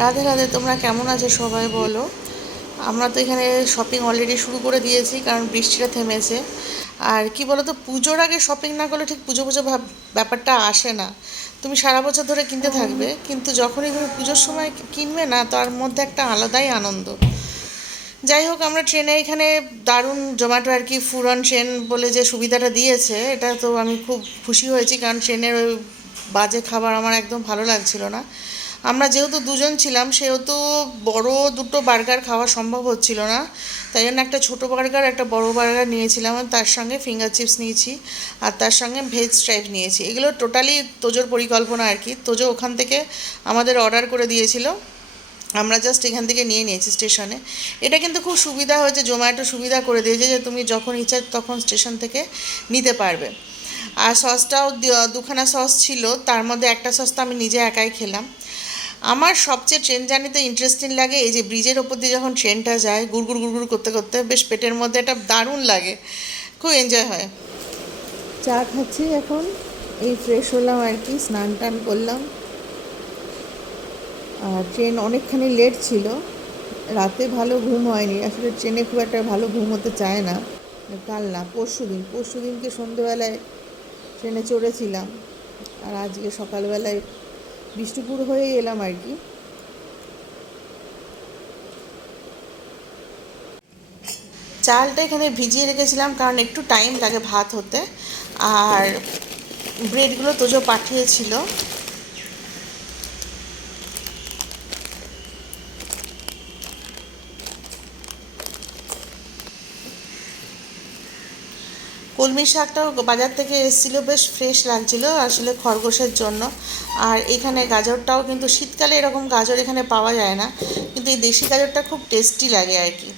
রাধে রাধে, তোমরা কেমন আছো সবাই বলো। আমরা তো এখানে শপিং অলরেডি শুরু করে দিয়েছি, কারণ বৃষ্টিটা থেমেছে। আর কি বলো তো, পুজোর আগে শপিং না করলে ঠিক পুজো পুজো ব্যাপারটা আসে না। তুমি সারা বছর ধরে কিনতে থাকবে, কিন্তু যখনই তুমি পুজোর সময় কিনবে না, তার মধ্যে একটা আলাদাই আনন্দ। যাই হোক, আমরা ট্রেনে এখানে দারুণ জোম্যাটো আর কি ফুড অন ট্রেন বলে যে সুবিধাটা দিয়েছে, এটা তো আমি খুব খুশি হয়েছি, কারণ ট্রেনের ওই বাজে খাবার আমার একদম ভালো লাগছিল না। আমরা যেহেতু দুজন ছিলাম, সেহেতু বড় দুটো বার্গার খাওয়া সম্ভব হচ্ছিল না, তাই জন্য একটা ছোটো বার্গার একটা বড় বার্গার নিয়েছিলাম, তার সঙ্গে ফিঙ্গার চিপস নিয়েছি, আর তার সঙ্গে ভেজ স্ট্রাইপ নিয়েছি। এগুলো টোটালি তোজোর পরিকল্পনা আর কি। তোজো ওখান থেকে আমাদের অর্ডার করে দিয়েছিল, আমরা জাস্ট এখান থেকে নিয়ে নিয়েছি স্টেশনে। এটা কিন্তু খুব সুবিধা হয়েছে, জোম্যাটো সুবিধা করে দিয়েছে যে তুমি যখন ইচ্ছা তখন স্টেশন থেকে নিতে পারবে। আর সসটাও দুখানা সস ছিল, তার মধ্যে একটা সস তো আমি নিজে একাই খেলাম। আমার সবচেয়ে ট্রেন জার্নিতে ইন্টারেস্টিং লাগে এই যে ব্রিজের ওপর দিয়ে যখন ট্রেনটা যায় গুড়গুড় গুড়গুড় করতে করতে, বেশ পেটের মধ্যে একটা দারুণ লাগে, খুব এনজয় হয়। চা খাচ্ছি এখন, এই ফ্রেশ হলাম আর কি, স্নান টান করলাম। আর ট্রেন অনেকখানি লেট ছিল, রাতে ভালো ঘুম হয়নি, আসলে ট্রেনে খুব একটা ভালো ঘুম হতে চায় না। কাল না, পরশু দিনকে সন্ধেবেলায় ট্রেনে চড়েছিলাম, আর আজকে সকালবেলায় বিষ্ণুপুর হয়েই এলাম আর কি। চালটা এখানে ভিজিয়ে রেখেছিলাম, কারণ একটু টাইম লাগে ভাত হতে। আর ব্রেডগুলো তোজো পাঠিয়েছিল। কলমি শাকটাও বাজার থেকে এসেছিলো, বেশ ফ্রেশ লাগছিল আসলে খরগোশের জন্য। আর এখানে গাজরটাও, কিন্তু শীতকালে এরকম গাজর এখানে পাওয়া যায় না, কিন্তু এই দেশি গাজরটা খুব টেস্টি লাগে আর কি।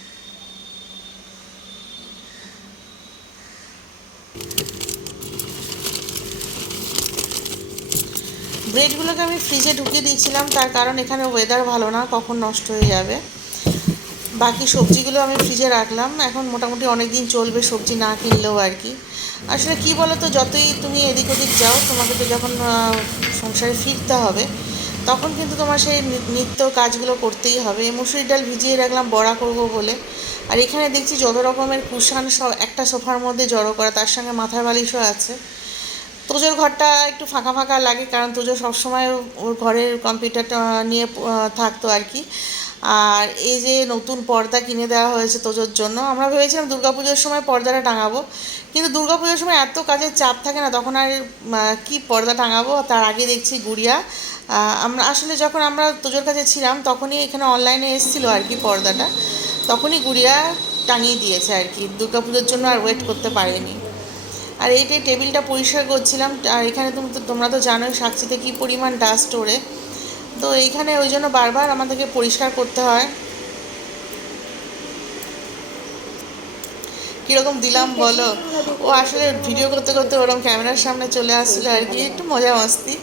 ব্রেডগুলোকে আমি ফ্রিজে ঢুকিয়ে দিয়েছিলাম, তার কারণ এখানে ওয়েদার ভালো না, কখন নষ্ট হয়ে যাবে। বাকি সবজিগুলো আমি ফ্রিজে রাখলাম, এখন মোটামুটি অনেক দিন চলবে সবজি না কিনলেও আর কি। আসলে কি বলো তো, যতই তুমি এদিক ওদিক যাও, তোমাকে তো যখন সংসারে ফিরতে হবে, তখন কিন্তু তোমার সেই নিত্য কাজগুলো করতেই হবে। মুসুরির ডাল ভিজিয়ে রাখলাম বড়া করব বলে। আর এখানে দেখছি যত রকমের কুশান সব একটা সোফার মধ্যে জড়ো করা, তার সঙ্গে মাথার বালিশও আছে। তোজোর ঘরটা একটু ফাঁকা ফাঁকা লাগে, কারণ তোজো সবসময় ওর ঘরের কম্পিউটারটা নিয়ে থাকতো আর কি। আর এই যে নতুন পর্দা কিনে দেওয়া হয়েছে তোজোর জন্য, আমরা ভেবেছিলাম দুর্গাপুজোর সময় পর্দাটা টাঙাবো, কিন্তু দুর্গাপুজোর সময় এত কাজের চাপ থাকে না, তখন আর কি পর্দা টাঙাবো। তার আগে দেখছি গুড়িয়া, আমরা আসলে যখন আমরা তোজোর কাছে ছিলাম তখনই এখানে অনলাইনে এসেছিলো আর কি পর্দাটা, তখনই গুড়িয়া টাঙিয়ে দিয়েছে আর কি, দুর্গাপুজোর জন্য আর ওয়েট করতে পারেনি। আর এইটাই টেবিলটা পরিষ্কার করছিলাম, আর এখানে তোমরা তো জানোই সাকচিতে কী পরিমাণ ডাস্ট ওড়ে, তো এইখানে ওই জন্য বারবার আমাদেরকে পরিষ্কার করতে হয়। কীরকম দিলাম বলো। ও আসলে ভিডিও করতে করতে ওরকম ক্যামেরার সামনে চলে আসছিলো আর কি, একটু মজা মাস্তি।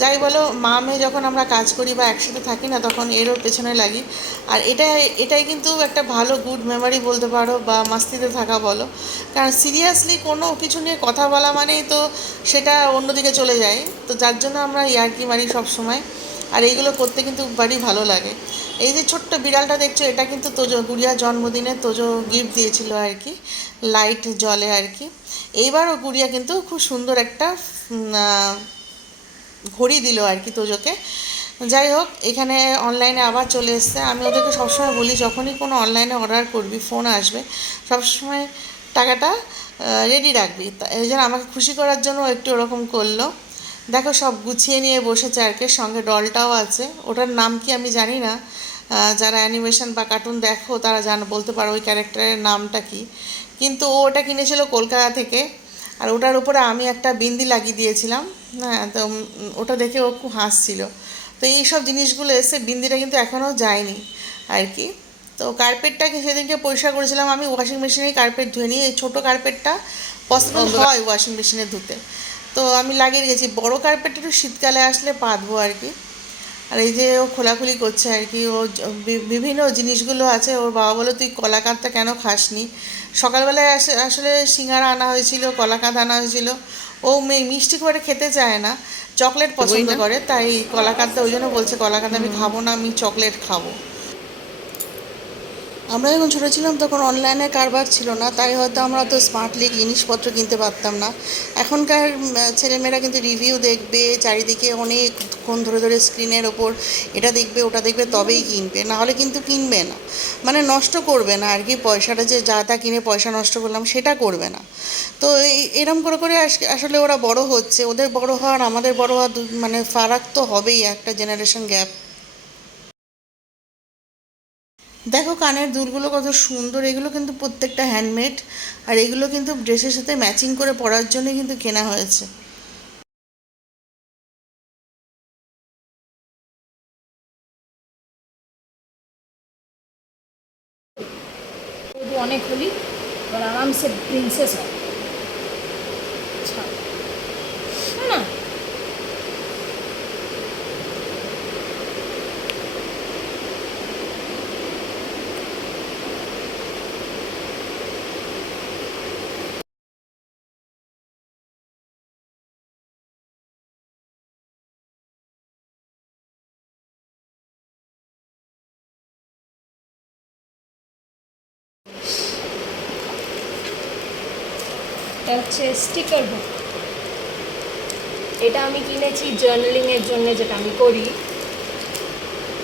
যাই বলো, মা মেয়ে যখন আমরা কাজ করি বা একসাথে থাকি না, তখন এরও পেছনে লাগি। আর এটাই কিন্তু একটা ভালো গুড মেমোরি বলতে পারো, বা মাস্তিতে থাকা বলো। কারণ সিরিয়াসলি কোনো কিছু নিয়ে কথা বলা মানেই তো সেটা অন্যদিকে চলে যায়, তো যার জন্য আমরা ইয়ার্কি মারি সব সময়। আর এইগুলো করতে কিন্তু বাড়ি ভালো লাগে। এই যে ছোট্ট বিড়ালটা দেখছো, এটা কিন্তু তোজো গুড়িয়ার জন্মদিনে তোজো গিফট দিয়েছিল আর কি, লাইট জ্বলে আর কি। এইবারও গুড়িয়া কিন্তু খুব সুন্দর একটা ঘড়ি দিল আর কি তোজোকে। যাই হোক, এখানে অনলাইনে আবার চলে এসছে। আমি ওদেরকে সবসময় বলি, যখনই কোনো অনলাইনে অর্ডার করবি, ফোন আসবে, সবসময় টাকাটা রেডি রাখবি। এই জন্য আমাকে খুশি করার জন্য একটু ওরকম করলো। দেখো, সব গুছিয়ে নিয়ে বসেছে আর কি, সঙ্গে ডলটাও আছে, ওটার নাম কি আমি জানি না। যারা অ্যানিমেশন বা কার্টুন দেখো তারা বলতে পারো ওই ক্যারেক্টারের নামটা কি। কিন্তু ও ওটা কিনেছিল কলকাতা থেকে, আর ওটার উপরে আমি একটা বিন্দি লাগিয়ে দিয়েছিলাম। হ্যাঁ, তো ওটা দেখে ও খুব হাসছিল। তো এই সব জিনিসগুলো এসে, বিন্দিটা কিন্তু এখনও যায়নি আর কি। তো কার্পেটটাকে সেদিনকে পরিষ্কার করেছিলাম আমি, ওয়াশিং মেশিনেই কার্পেট ধুয়ে নিই। এই ছোটো কার্পেটটা পসিবল হয় ওয়াশিং মেশিনে ধুতে, তো আমি লাগিয়ে গেছি। বড়ো কার্পেট একটু শীতকালে আসলে পাতবো আর কি। আর এই যে ও খোলাখুলি করছে আর কি, ও বিভিন্ন জিনিসগুলো আছে। ওর বাবা বলে, তুই কলাকাঁদটা কেন খাসনি? সকালবেলায় আসলে সিঙ্গারা আনা হয়েছিল, কলাকাঁদ আনা হয়েছিল। ও মিষ্টি খুব একটা খেতে চায় না, চকলেট পছন্দ করে, তাই কলাকাঁদটা ওই জন্য বলছে কলাকাঁদ আমি খাবো না, আমি চকলেট খাবো। আমরা যখন ছোটো ছিলাম তখন অনলাইনে কারবার ছিল না, তাই হয়তো আমরা তো স্মার্টলি জিনিসপত্র কিনতে পারতাম না। এখনকার ছেলেমেয়েরা কিন্তু রিভিউ দেখবে, চারিদিকে অনেকক্ষণ ধরে ধরে স্ক্রিনের ওপর এটা দেখবে ওটা দেখবে তবেই কিনবে, নাহলে কিন্তু কিনবে না। মানে নষ্ট করবে না আর কি, পয়সাটা যে যা তা কিনে পয়সা নষ্ট করলাম সেটা করবে না। তো এরম করে করে আসলে ওরা বড় হচ্ছে, ওদের বড় হওয়ার আমাদের বড় হওয়ার মানে ফারাক তো হবেই, একটা জেনারেশন গ্যাপ। দেখো কানের দুলগুলো কত সুন্দর, এগুলো কিন্তু প্রত্যেকটা হ্যান্ডমেড, আর এগুলো কিন্তু ড্রেসের সাথে ম্যাচিং করে পরার জন্য কিন্তু কেনা হয়েছে। যদি অনেক হলি এবার আরামসে প্রিন্সেস হয়। আচ্ছা না, এটা হচ্ছে স্টিকার বুক। এটা আমি কিনেছি জার্নালিংয়ের জন্য, যেটা আমি করি,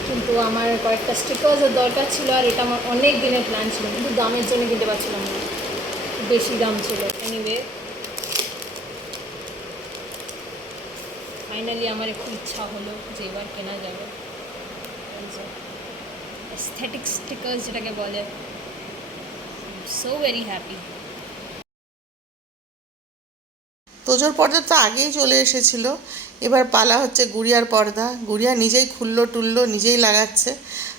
কিন্তু আমার কয়েকটা স্টিকার্সের দরকার ছিল, আর এটা আমার অনেক দিনের প্ল্যান ছিল, কিন্তু দামের জন্য কিনতে পারছিলাম না, বেশি দাম ছিল। এনিওয়ে ফাইনালি আমার একটু ইচ্ছা হলো যে এবার কেনা যাবে। এস্থেটিক স্টিকার্স যেটাকে বলে, সো ভেরি হ্যাপি। তোজোর পর্দা তো আগেই চলে এসেছিল, এবার পালা হচ্ছে গুড়িয়ার পর্দা। গুড়িয়া নিজেই খুললো টুললো, নিজেই লাগাচ্ছে।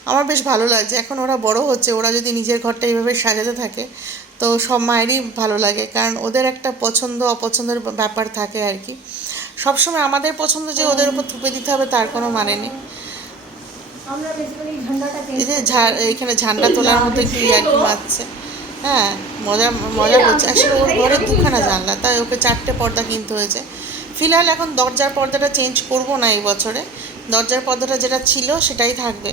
আমার বেশ ভালো লাগছে, এখন ওরা বড় হচ্ছে, ওরা যদি নিজের ঘরটা এইভাবে সাজাতে থাকে তো সব মায়েরই ভালো লাগে, কারণ ওদের একটা পছন্দ অপছন্দের ব্যাপার থাকে আর কি। সবসময় আমাদের পছন্দ যে ওদের উপর থুপে দিতে হবে তার কোনো মানে নেই। আমরা বেসিক্যালি ঝান্ডাটা চেঞ্জ এই যে করতে চাই। এখানে ঝান্ডা তোলার মতো একটু ইয়ার্কি মারছে। হ্যাঁ, মজা মজা করছে। আসলে ওর ঘরে দুখানা জানলা, তাই ওকে 4টে পর্দা কিনতে হয়েছে। ফিলহাল এখন দরজার পর্দাটা চেঞ্জ করব না এই বছরে, দরজার পর্দাটা যেটা ছিল সেটাই থাকবে।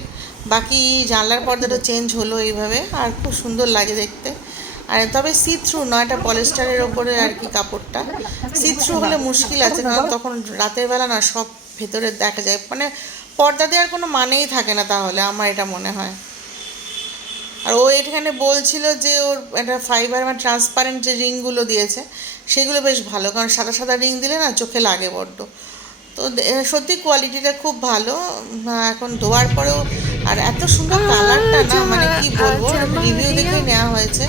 বাকি জানলার পর্দাটা চেঞ্জ হলো এইভাবে, আর খুব সুন্দর লাগে দেখতে। আর তবে সি থ্রু নয়, এটা পলিস্টারের ওপরে আর কি কাপড়টা। সি থ্রু হলে মুশকিল আছে, কারণ তখন রাতের বেলা না সব ভেতরে দেখা যায়, মানে পর্দা দেওয়ার কোনো মানেই থাকে না, তাহলে আমার এটা মনে হয়। আর ও এখানে বলছিল যে ওর একটা ফাইবার বা ট্রান্সপারেন্ট যে রিংগুলো দিয়েছে সেগুলো বেশ ভালো, কারণ সাদা সাদা রিং দিলে না চোখে লাগে বড্ড। তো সত্যি কোয়ালিটিটা খুব ভালো। এখন ধোয়ার পরেও, আর এত সুন্দর কালারটা না, মানে কি বলবো, রিভিউ দেখে নেওয়া হয়েছে।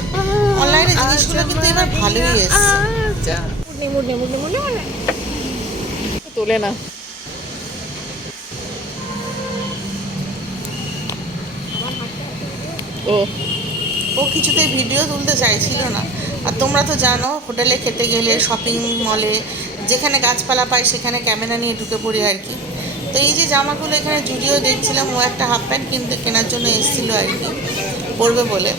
অনলাইনে জিনিসগুলো কিন্তু এবার ভালোই এসছে। মুড়নি মুড়নি মুড়নি মুড়নি মুড়নি তোলে না। ও ও কিছুতেই ভিডিও তুলতে চাইছিল না। আর তোমরা তো জানো হোটেলে খেতে গেলে, শপিং মলে যেখানে গাছপালা পাই সেখানে ক্যামেরা নিয়ে ঢুকে পড়ি আর কি। তো এই যে জামাগুলো এখানে জুডিও দেখছিলাম, ও একটা হাফ প্যান্ট কিনতে কেনার জন্য এসেছিলো আর কি, পরবে বলে।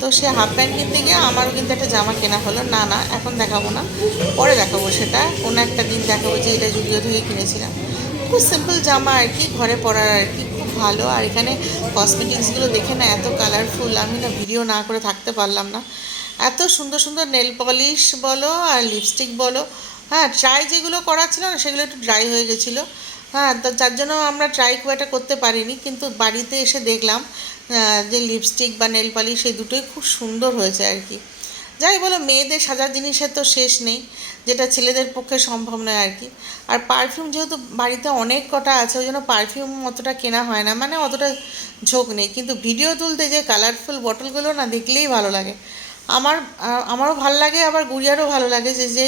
তো সে হাফ প্যান্ট কিনতে গিয়ে আমারও কিন্তু একটা জামা কেনা হলো। না না, এখন দেখাবো না, পরে দেখাবো, সেটা কোনো একটা দিন দেখাবো যে এটা জুডিও থেকে কিনেছিলাম। খুব সিম্পল জামা আর কি, ঘরে পরার আর কি, খুব ভালো। আর এখানে কসমেটিক্সগুলো দেখে না এত কালারফুল, আমি না ভিডিও না করে থাকতে পারলাম না। এত সুন্দর সুন্দর নেল পলিশ বলো আর লিপস্টিক বলো। হ্যাঁ, ট্রাই যেগুলো করা ছিল না সেগুলো একটু ড্রাই হয়ে গেছিলো। হ্যাঁ, তো যার জন্য আমরা ট্রাই খুব একটা করতে পারিনি, কিন্তু বাড়িতে এসে দেখলাম যে লিপস্টিক বা নেল পলিশ এই দুটোই খুব সুন্দর হয়েছে আর কি। যাই বলো, মেয়েদের সাজার জিনিসের তো শেষ নেই, যেটা ছেলেদের পক্ষে সম্ভব নয় আর কি। আর পারফিউম যেহেতু বাড়িতে অনেক কটা আছে, ওই জন্য পারফিউম অতটা কেনা হয় না, মানে অতটা ঝোঁক নেই। কিন্তু ভিডিও তুলতে যে কালারফুল বটলগুলো না দেখলেই ভালো লাগে। আমারও ভালো লাগে, আবার গুড়িয়ারও ভালো লাগে, যে যে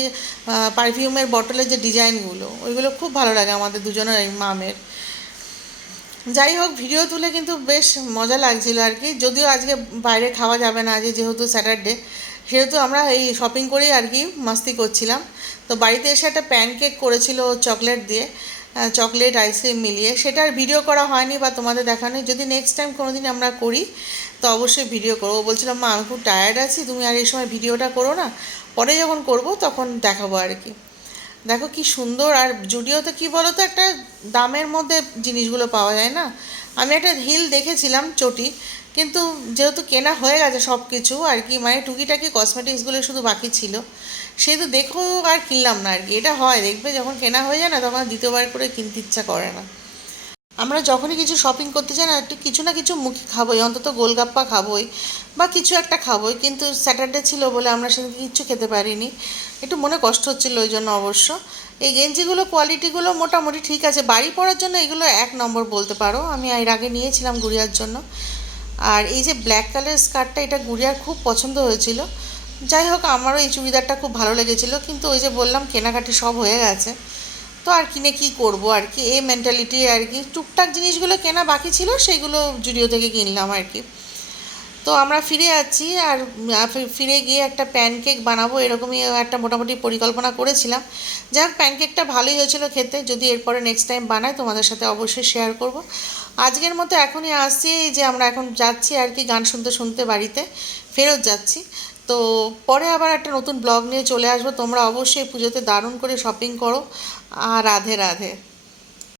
পারফিউমের বটলের যে ডিজাইনগুলো ওইগুলো খুব ভালো লাগে আমাদের দুজনের মামের। যাই হোক, ভিডিও তুলে কিন্তু বেশ মজা লাগছিল আর কি। যদিও আজকে বাইরে খাওয়া যাবে না, আজকে যেহেতু স্যাটারডে, সেহেতু আমরা এই শপিং করেই আর কি মাস্তি করছিলাম। তো বাড়িতে এসে একটা প্যানকেক করেছিল চকলেট দিয়ে, চকলেট আইসক্রিম মিলিয়ে, সেটার ভিডিও করা হয়নি বা তোমাদের দেখানো। যদি নেক্সট টাইম কোনো দিন আমরা করি তো অবশ্যই ভিডিও করবো। বলছিলাম মা আমি খুব টায়ার্ড আছি, তুমি আর এই সময় ভিডিওটা করো না, পরে যখন করব তখন দেখাবো আর কি। দেখো কি সুন্দর। আর জুডিওতে কি বলো তো, একটা দামের মধ্যে জিনিসগুলো পাওয়া যায় না। আমি একটা হিল দেখেছিলাম চটি, কিন্তু যেহেতু কেনা হয়ে গেছে সব কিছু আর কি, মানে টুকিটাকি কসমেটিক্সগুলো শুধু বাকি ছিল, সেহেতু দেখো আর কিনলাম না আর কি। এটা হয়, দেখবে যখন কেনা হয়ে যায় না তখন আর দ্বিতীয়বার করে কিনতে ইচ্ছা করে না। আমরা যখনই কিছু শপিং করতে যাই না, একটু কিছু না কিছু মুখে খাবোই, অন্তত গোলগাপ্পা খাবোই বা কিছু একটা খাবোই, কিন্তু স্যাটারডে ছিল বলে আমরা সেদিন কিচ্ছু খেতে পারিনি। একটু মনে কষ্ট হচ্ছিলো ওই জন্য অবশ্য। এই গেঞ্জিগুলো কোয়ালিটিগুলো মোটামুটি ঠিক আছে, বাড়ি পরার জন্য এগুলো 1 নম্বর বলতে পারো। আমি এর আগে নিয়েছিলাম গুড়িয়ার জন্য। আর এই যে ব্ল্যাক কালার স্কার্টটা, এটা গুড়িয়ার খুব পছন্দ হয়েছিল। যাই হোক, আমারও এই চুড়িদারটা খুব ভালো লেগেছিলো, কিন্তু ওই যে বললাম কেনাকাটি সব হয়ে গেছে, তো আর কিনে কি করব আর কি, এই মেন্টালিটি আর কি। টুকটাক জিনিসগুলো কেনা বাকি ছিল, সেগুলো জুডিও থেকে কিনলাম আর কি। তো আমরা ফিরে যাচ্ছি, আর ফিরে গিয়ে একটা প্যানকেক বানাবো এরকমই একটা মোটামুটি পরিকল্পনা করেছিলাম। যাই হোক, প্যানকেকটা ভালোই হয়েছিল খেতে। যদি এরপরে নেক্সট টাইম বানাই তোমাদের সাথে অবশ্যই শেয়ার করব। আজকের মতো এখনই আসছি, এই যে আমরা এখন যাচ্ছি আর কি, গান শুনতে শুনতে বাড়িতে ফেরত যাচ্ছি। তো পরে আবার একটা নতুন ব্লগ নিয়ে চলে আসবো। তোমরা অবশ্যই পুজোতে দারুণ করে শপিং করো। আর রাধে রাধে।